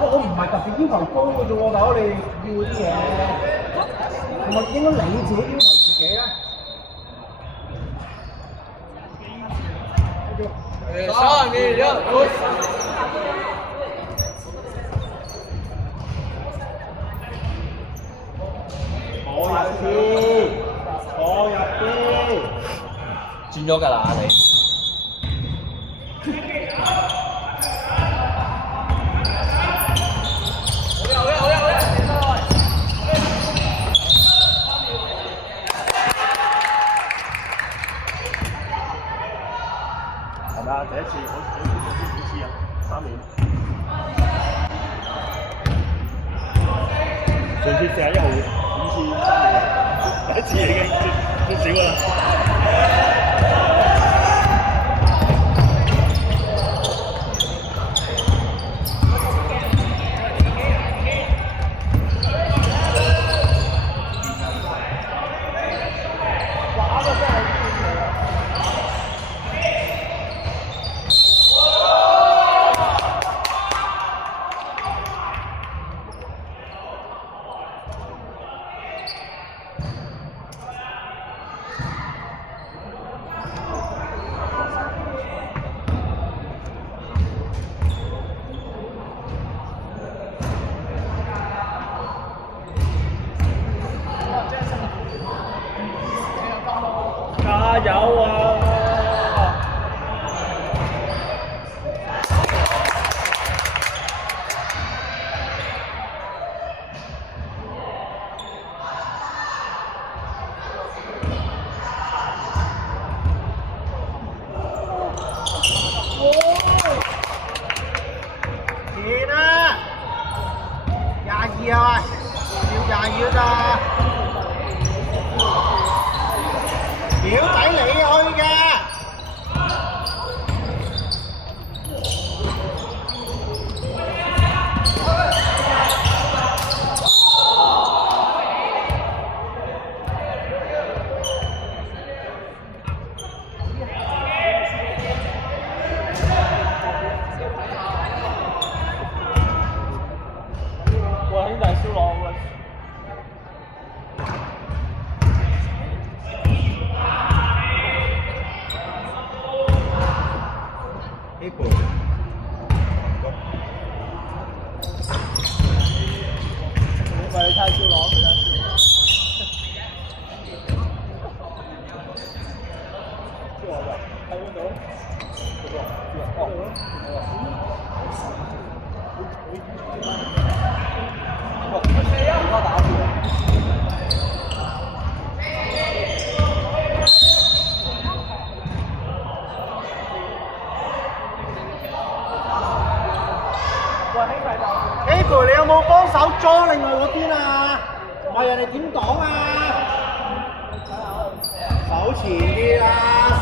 我唔係特別要求高嘅啫喎，大佬你要嗰啲嘢，我應該你自己要求自己啦。上你的，我入啲，轉咗㗎啦你。係咪啊？第一次我幾次啊？3年。上次41號5次3年，第一次已經都少啦。加油啊！掂啦，22啊，要22咋？表弟你去嘅。哇！兄弟燒落喎。呢盤，你咪太燒落佢啦。燒落㗎，喺嗰度。呢盤你有冇幫手裝另外嗰邊啊？唔係人哋點講啊？手前啲啦，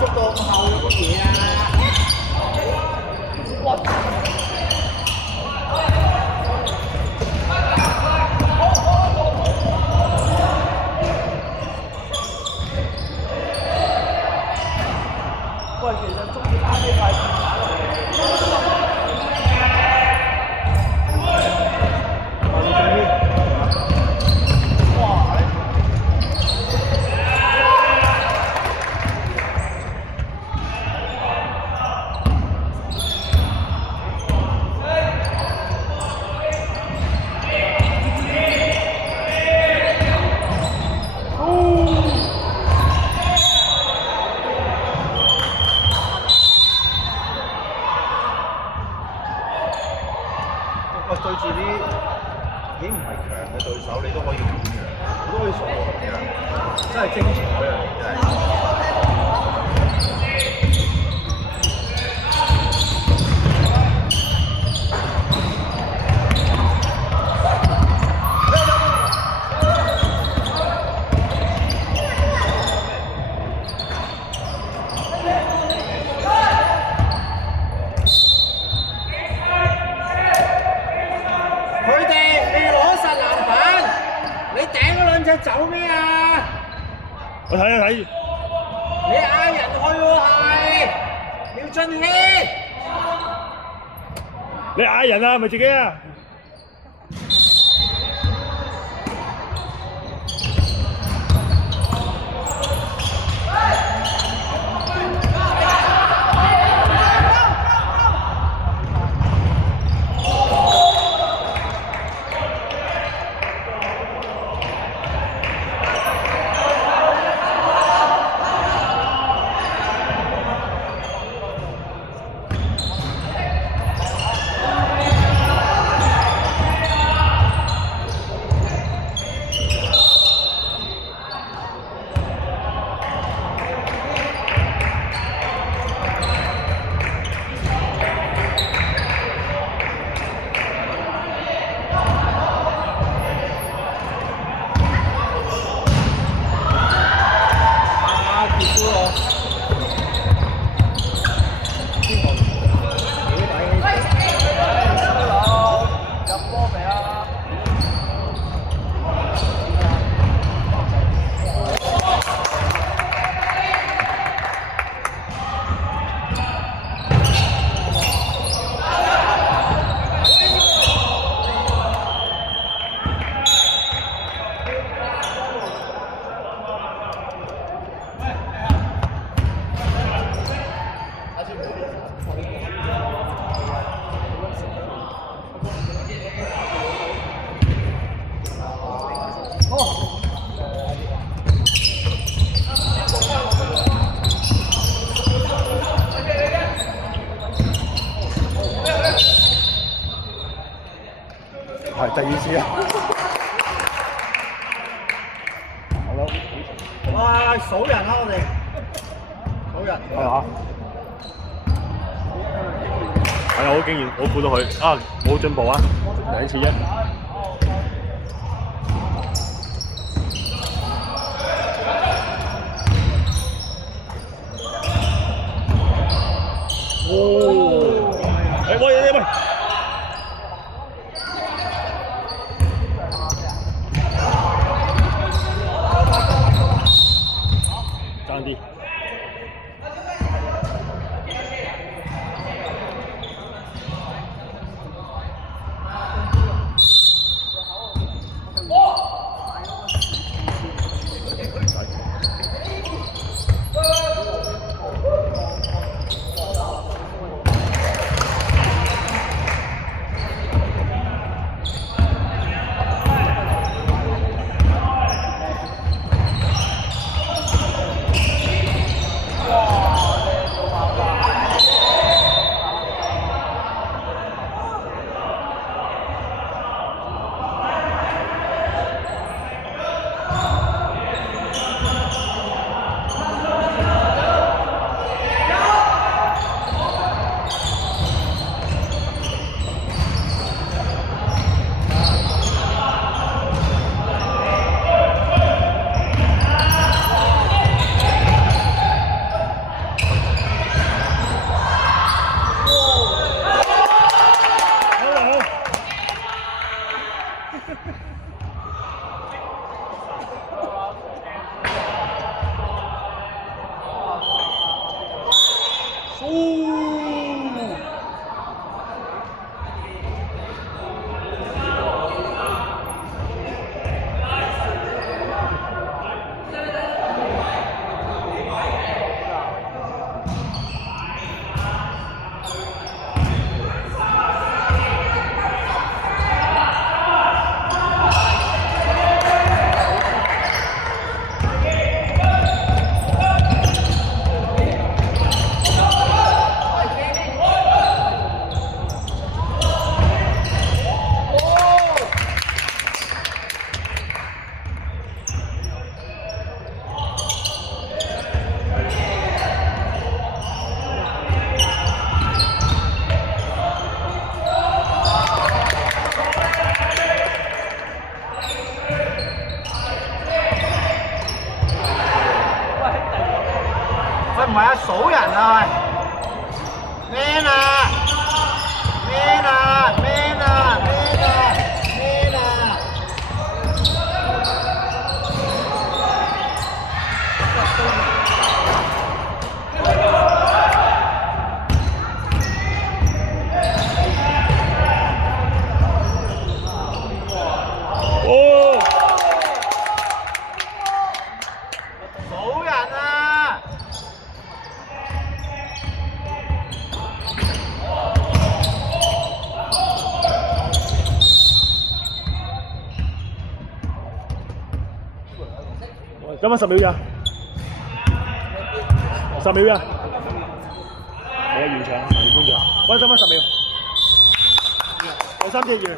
縮到咁後有乜嘢啊？喂，其實中意打呢塊電話落嚟。喂，對住啲已經唔係強嘅對手，你都可以咁樣，你都可以傻到咁樣，真係精彩啊！真係。佢哋未攞實籃板，你頂嗰兩隻走咩啊？我睇啊睇住。你嗌人去喎係，廖俊熙。你嗌人啊，咪自己啊！係第二次啊！好啦，哇！數人啦，我哋數人係嘛？係啊，好經驗，好估到佢啊，冇進步啊，2次啫。哦，喂！爭啲。唔係啊，數人啊喂 ，man 啊 ，man 啊 ，man 啊 ，man 啊 ，man 啊。有冇10秒咋？10秒咋？冇現場，冇觀眾。喂，得翻10秒。第3節完。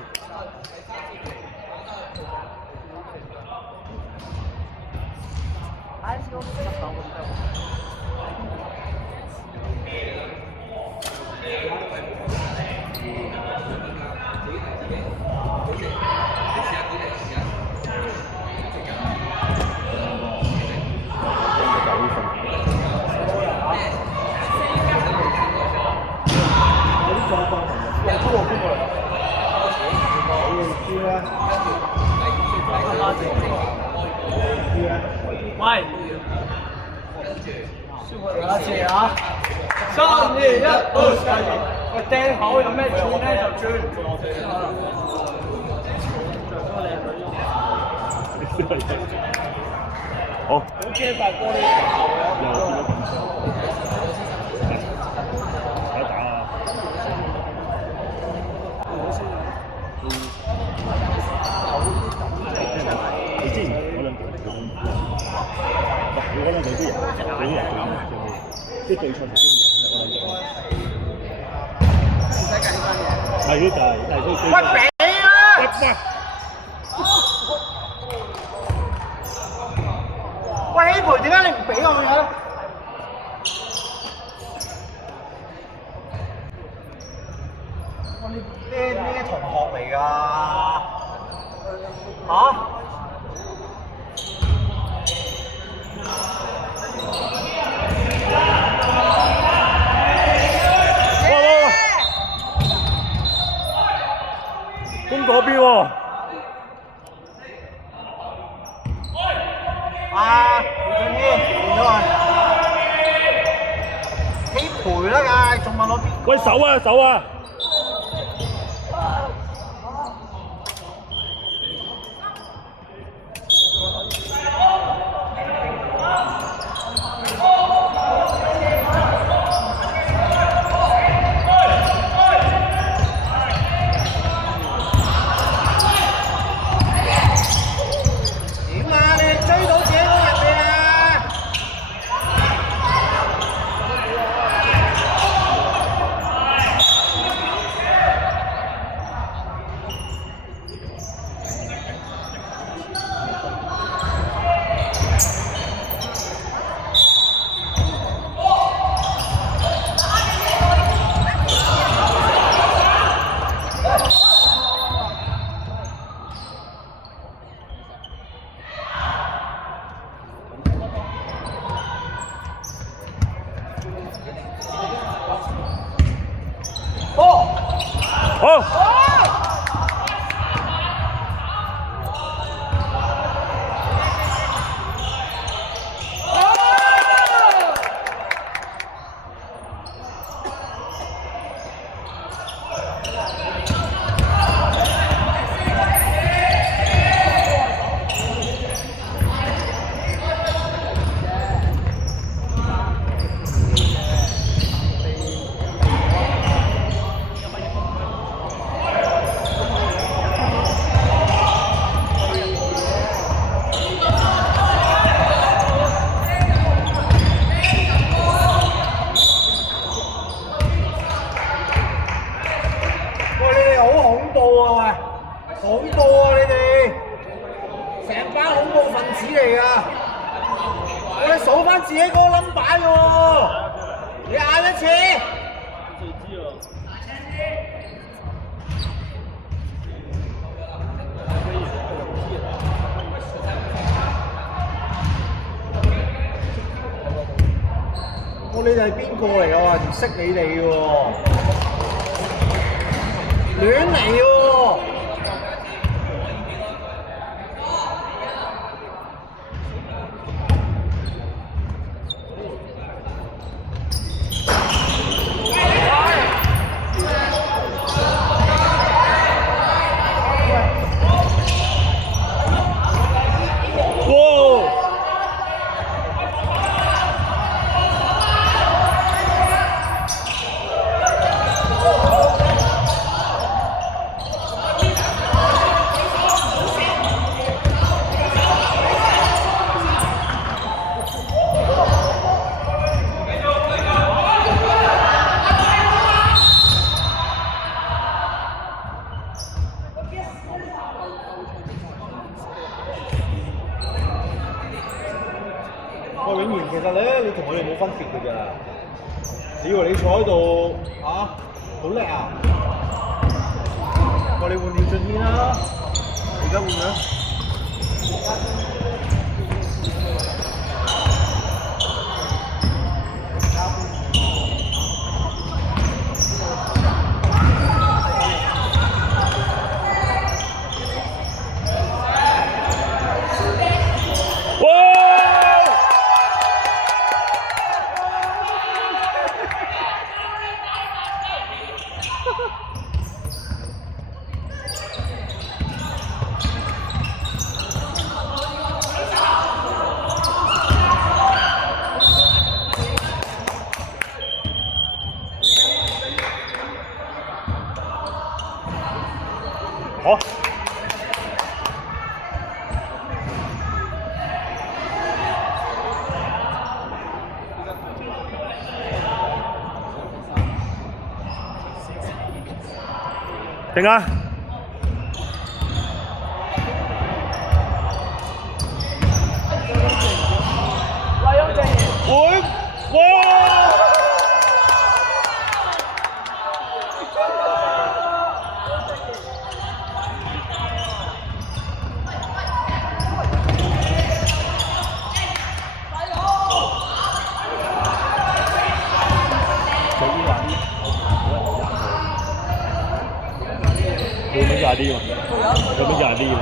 喂，下次啊，3、2、1，我掟好有咩轉咧就轉。好。好驚發哥呢打啊！你之前嗰兩條，你嗰兩條啲人，即係對錯條啲人，唔使計呢單嘢。係呢就係喂俾啊！喂希培點解你唔俾我嘅？咩同學嚟㗎？嚇？喂！攻嗰邊喎！胡俊軒換咗佢，希培啦㗎，仲問我邊？喂手啊手啊！自己嗰個冧擺喎，你嗌一次。你哋係邊個嚟㗎？我唔識你哋喎，亂嚟喎！演員其實咧，你同我哋冇分別㗎咋。你以為你坐喺度嚇好叻啊？我哋換廖俊軒啦，而家換咩？好。停啊！喂，哇！有没有压力嘛？有没有压力嘛？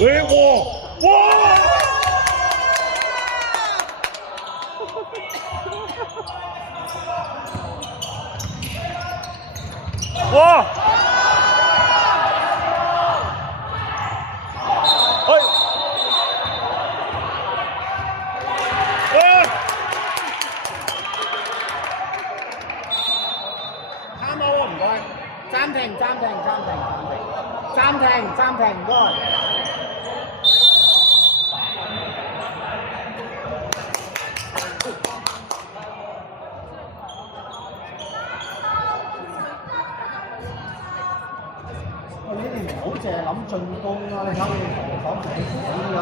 喂，哇！哇！哎！哎！啱好啊，唔該。暫停，唔該。你哋唔好淨係諗進攻啦，你睇你防守幾死咁，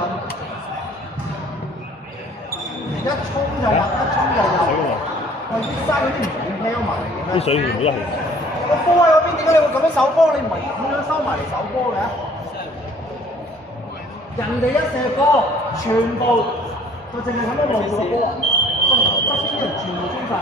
一衝就入，一衝就入。喂，啲山嗰啲唔好拋埋嚟嘅咩？啲水會唔會一齊？個波喺嗰邊，點解你會咁樣守波？你唔係咁樣收埋嚟守波嘅？人哋一射波，全部就淨係咁樣望住個波啊！側邊啲人全部衝晒。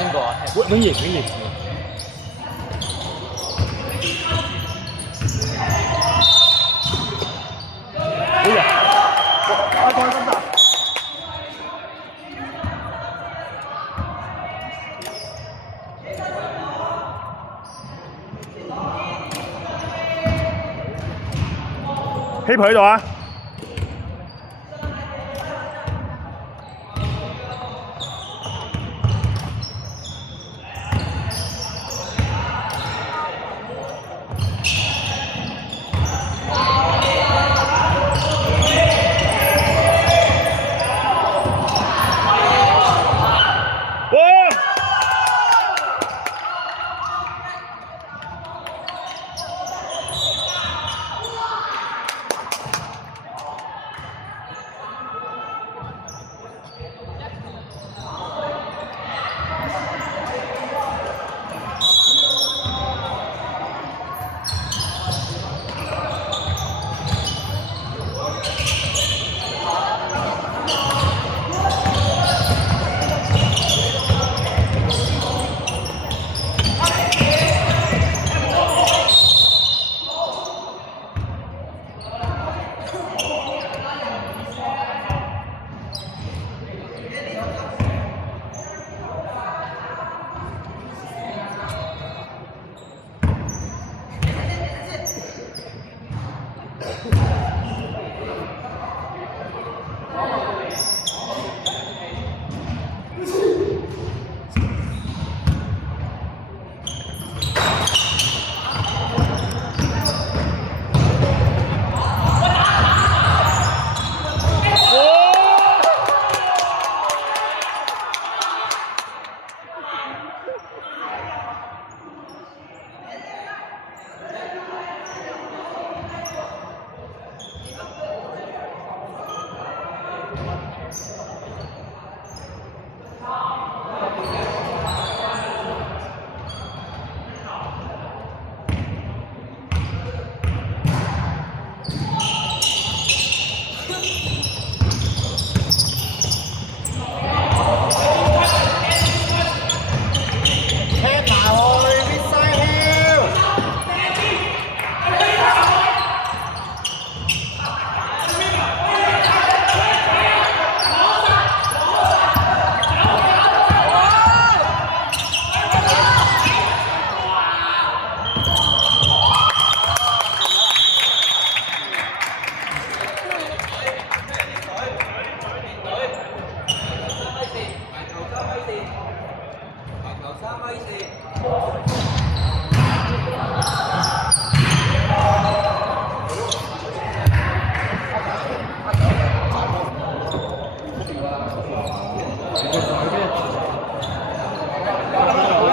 邊個啊？永盈。好呀！開開心得。希培喺度啊！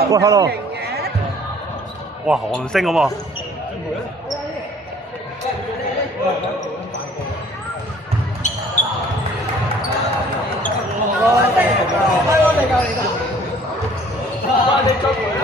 喂，hello！哇，韓星咁喎！你